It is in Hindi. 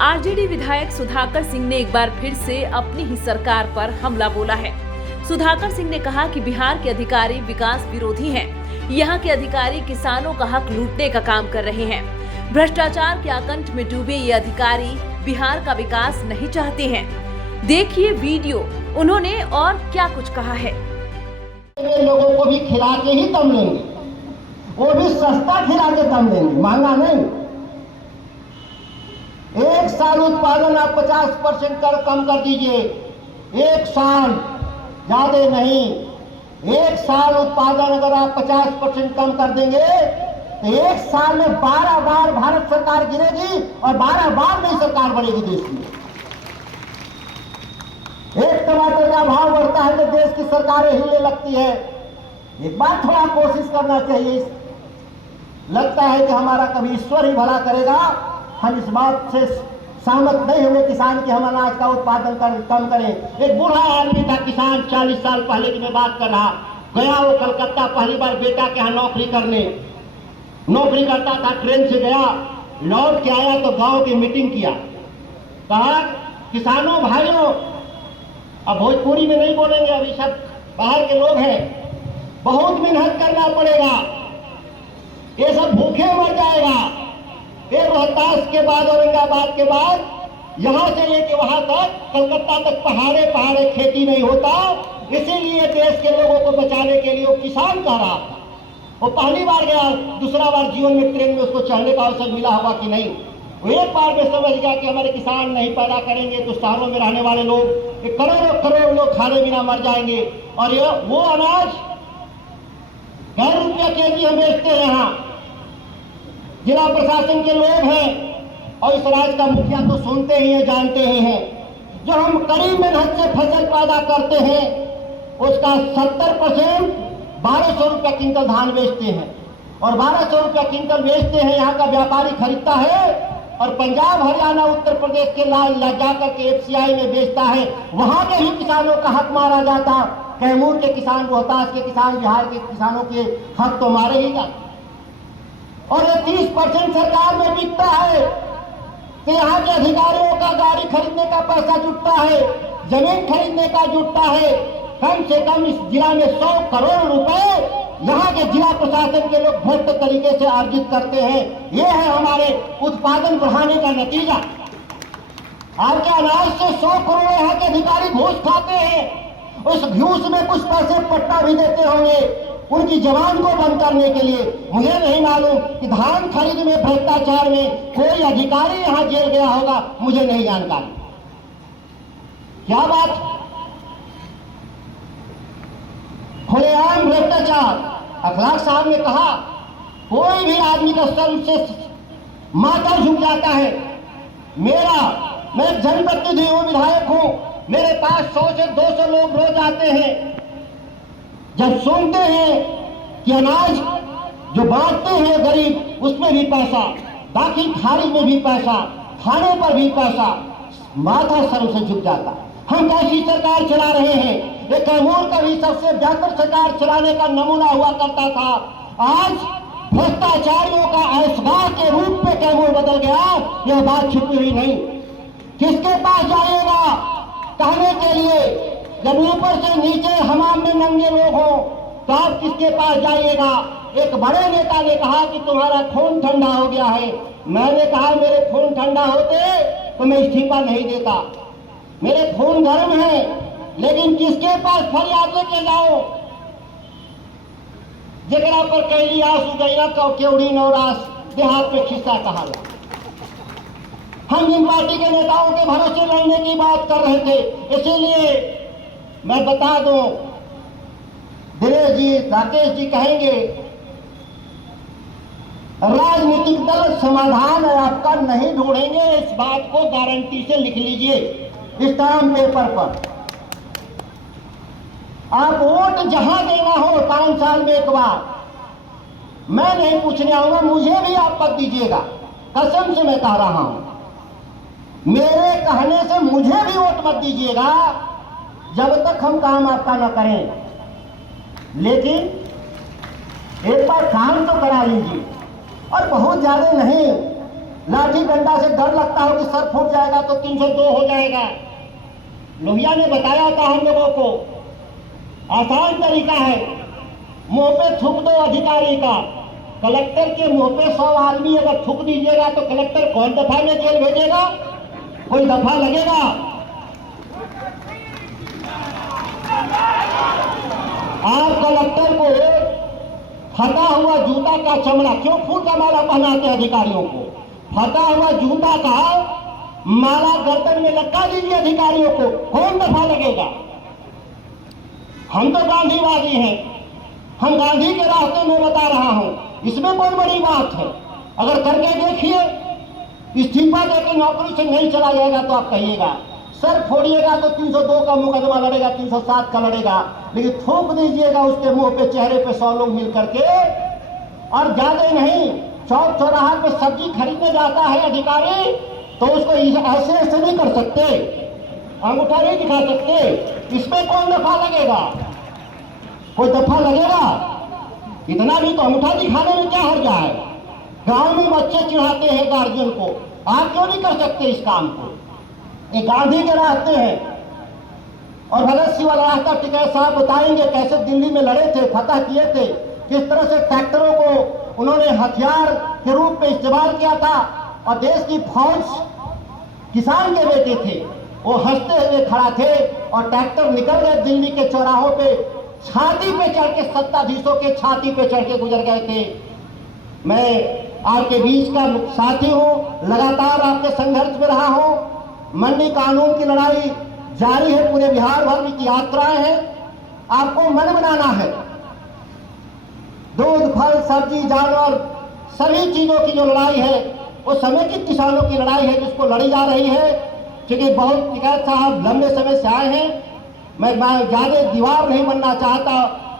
आरजेडी विधायक सुधाकर सिंह ने एक बार फिर से अपनी ही सरकार पर हमला बोला है। सुधाकर सिंह ने कहा कि बिहार के अधिकारी विकास विरोधी हैं। यहाँ के अधिकारी किसानों का हक लूटने का काम कर रहे हैं। भ्रष्टाचार के आकंठ में डूबे ये अधिकारी बिहार का विकास नहीं चाहते हैं। देखिए वीडियो, उन्होंने और क्या कुछ कहा है। लोगों को भी खिला के ही दम लेंगे, वो भी सस्ता खिला के दम लेंगे, महंगा नहीं। एक साल उत्पादन आप 50% कर कम कर दीजिए, एक साल, ज्यादा नहीं। एक साल उत्पादन अगर आप 50% कम कर देंगे तो एक साल में 12 बार भारत सरकार गिरेगी और 12 बार नई सरकार बनेगी देश में। एक टमाटर का भाव बढ़ता है तो देश की सरकारें हिलने लगती है। एक बार थोड़ा कोशिश करना चाहिए। लगता है कि हमारा कभी ईश्वर ही भला करेगा। हम इस बात से सहमत नहीं हुए किसान की हम अनाज का उत्पादन कम करें। एक बूढ़ा आदमी था किसान, 40 साल पहले की मैं बात कर रहा, गया वो कलकत्ता पहली बार बेटा के यहाँ नौकरी करने। नौकरी करता था, ट्रेन से गया, लौट के आया तो गांव की मीटिंग किया। कहा किसानों भाइयों, अब भोजपुरी में नहीं बोलेंगे, अभी सब बाहर के लोग हैं, बहुत मेहनत करना पड़ेगा, ये सब भूखे मर जाएगा। फिर रोहतास के बाद औरंगाबाद के बाद यहां से लेके वहां तक कलकत्ता तक पहाड़े पहाड़े खेती नहीं होता। इसीलिए देश के लोगों को बचाने के लिए वो किसान कह रहा था। वो पहली बार गया, दूसरा बार जीवन में ट्रेन में उसको चढ़ने का अवसर मिला होगा कि नहीं। वो एक बार में समझ गया कि हमारे किसान नहीं पैदा करेंगे तो शहरों में रहने वाले लोग, करोड़ों करोड़ लोग खाने बिना मर जाएंगे। और ये वो अनाज ₹1.5 केजी हम बेचते हैं। यहाँ जिला प्रशासन के लोग हैं और इस राज्य का मुखिया तो सुनते ही हैं, जानते ही हैं। जो हम कड़ी मेहनत से फसल पैदा करते हैं उसका 70% 1200 रुपया क्विंटल धान बेचते हैं और 1200 रुपया क्विंटल बेचते हैं। यहाँ का व्यापारी खरीदता है और पंजाब, हरियाणा, उत्तर प्रदेश के लाल जाकर के FCI में बेचता है। वहां के ही किसानों का हक मारा जाता। कैमूर के किसान, रोहतास के किसान, बिहार के किसानों के हक तो मारे ही जाते। और ये 30% सरकार में बिकता है कि यहाँ के अधिकारियों का गाड़ी खरीदने का पैसा जुटता है, जमीन खरीदने का जुटता है। कम से कम इस जिला में 100 करोड़ रुपए यहाँ के जिला प्रशासन के लोग भ्रष्ट तरीके से अर्जित करते हैं। ये है हमारे उत्पादन बढ़ाने का नतीजा। आपके अनाज से 100 करोड़ यहाँ के अधिकारी घूस खाते हैं। उस घूस में कुछ पैसे पट्टा भी देते होंगे उनकी जवान को बंद करने के लिए। मुझे नहीं मालूम कि धान खरीद में भ्रष्टाचार में कोई अधिकारी यहाँ जेल गया होगा, मुझे नहीं जानकारी। क्या बात, खुलेआम भ्रष्टाचार। अखलाक साहब ने कहा कोई भी आदमी का सर से माथा झुक जाता है। मैं जनप्रतिनिधि हूं, विधायक हूं, मेरे पास 100 से 200 लोग रोज आते हैं। जब सुनते हैं कि अनाज जो बांटते हैं गरीब, उसमें भी पैसा, दाखिल खारिज में भी पैसा, खाने पर भी पैसा, माथा सर से झुक जाता। हम कैसी सरकार चला रहे हैं। ये कैमूर का भी सबसे बेहतर सरकार चलाने का नमूना हुआ करता था। आज भ्रष्टाचारियों का ऐशबाग के रूप में कैमूर बदल गया। यह बात छुपी हुई नहीं। किसके पास जाइएगा कहने के लिए, जब ऊपर से नीचे हमाम में नंगे लोग हो तो आप किसके पास जाइएगा। एक बड़े नेता ने कहा कि तुम्हारा खून ठंडा हो गया है। मैंने कहा मेरे खून ठंडा होते तो मैं इस्तीफा नहीं देता। मेरे खून गर्म है, लेकिन किसके पास फरियाद लेके जाओ जगरा पर कैली आंसू गैया केवड़ी नौरास देहात में खिस्सा कहा। हम जिन पार्टी के नेताओं के भरोसे लड़ने की बात कर रहे थे, इसीलिए मैं बता दूं, दिनेश जी, राकेश जी कहेंगे राजनीतिक दल समाधान आपका नहीं ढूंढेंगे। इस बात को गारंटी से लिख लीजिए स्टाम्प पेपर पर। आप वोट जहां देना हो 5 साल में एक बार, मैं नहीं पूछने आऊंगा, मुझे भी आप मत दीजिएगा। कसम से मैं कह रहा हूं, मेरे कहने से मुझे भी वोट मत दीजिएगा जब तक हम काम आपका न करें। लेकिन एक बार काम तो करा लीजिए, और बहुत ज्यादा नहीं। लाठी डंडा से डर लगता हो कि सर फूट जाएगा तो 302 हो जाएगा। लोहिया ने बताया था हम लोगों को, आसान तरीका है, मुंह पे थूक दो अधिकारी का। कलेक्टर के मुंह पे 100 आदमी अगर थूक दीजिएगा तो कलेक्टर कौन दफा में जेल भेजेगा? कोई दफा लगेगा? आप कलेक्टर को फटा हुआ जूता का चमड़ा, क्यों फूल का माला पहनाते हैं अधिकारियों को? फटा हुआ जूता का माला गर्दन में लटका दीजिए अधिकारियों को, कौन दफा लगेगा? हम तो गांधीवादी हैं, हम गांधी के रास्ते में बता रहा हूं, इसमें कोई बड़ी बात है? अगर करके देखिए, इस्तीफा देकर नौकरी से नहीं चला जाएगा तो आप कहिएगा, सर फोड़िएगा तो 302 का मुकदमा लड़ेगा, 307 का लड़ेगा, लेकिन थूक दीजिएगा उसके मुंह पे, चेहरे पे 100 लोग मिल करके। और ज्यादा नहीं, चौक चौराहा पे सब्जी खरीदने जाता है अधिकारी तो उसको ऐसे नहीं कर सकते, अंगूठा नहीं दिखा सकते, इसमें कौन दफा लगेगा? कोई दफा लगेगा? इतना भी तो अंगूठा दिखाने में क्या हर्जा है? गांव में बच्चे चिढ़ाते हैं गार्जियन को, आप क्यों नहीं कर सकते इस काम को? ये गांधी के रास्ते हैं। और भगत सिंह वाला रास्ता टिकैत साहब बताएंगे कैसे दिल्ली में लड़े थे, फतह किए थे, किस तरह से ट्रैक्टरों को उन्होंने हथियार के रूप में इस्तेमाल किया था। और देश की फौज किसान के बेटे थे, वो हंसते हुए खड़ा थे और ट्रैक्टर निकल गए दिल्ली के चौराहों पे, छाती पे चढ़ के, सत्ताधीशों के छाती पे चढ़ के गुजर गए थे। मैं आपके बीच का साथी हूं, लगातार आपके संघर्ष में रहा हूं। मंडी कानून की लड़ाई जारी है, पूरे बिहार भर में की यात्राएं हैं, आपको मन बनाना है। दूध, फल, सब्जी, जानवर, सभी चीजों की जो लड़ाई है वो समेकित किसानों की लड़ाई है जिसको लड़ी जा रही है। क्योंकि बहुत टिकैत साहब लंबे समय से आए हैं, मैं ज्यादा दीवार नहीं बनना चाहता,